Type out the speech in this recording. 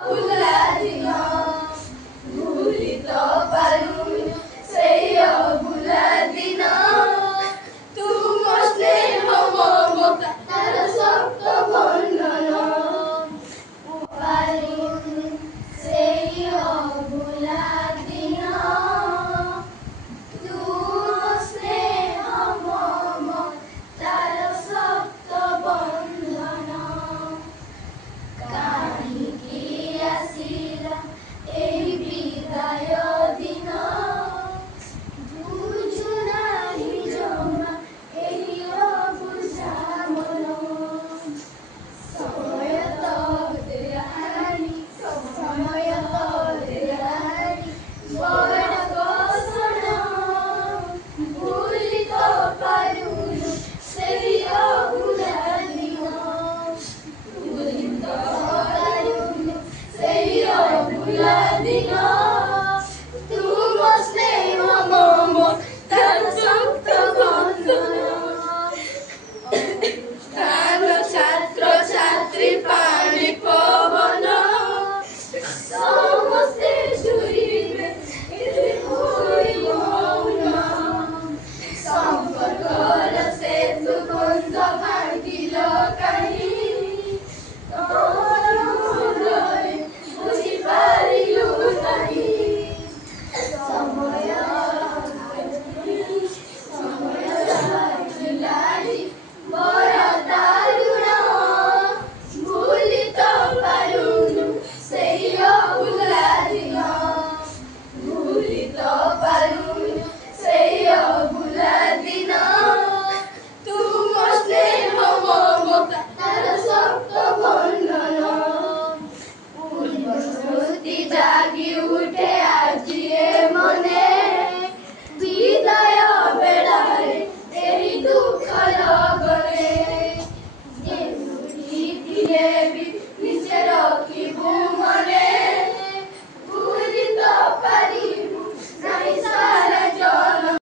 ଅଭୁଲା ଦିନ ଭୁଲି ତ ପାରୁନି ସେଇ ଅଭୁଲା ଦିନ ତୁ ମୋ ସ୍ନେହ ମମତା ତାର ଶକ୍ତ ବନ୍ଧନ ପାରୁନି ସେଇ ଅଭୁଲା ଦିନ ତୁ ମୋ ସ୍ନେହ ମମତାର ଶକ୍ତ ବନ୍ଧନ କାହିଁକି ଆସିଲା ଏହି ବିଦାୟ ଦିନ ବୁଝୁ ନାହିଁ ଜମା ଏହି ଅବୁଝା ମନ ସମୟ ତ ଦେଲାଣି ବଡ଼ କଷଣ ଭୁଲି ତ ପାରୁନି ସେହି ଅବୁଝା ଦିନ ଭୁଲି ତ ପାରୁନି ସେହି ଅବୁଝା ଦିନ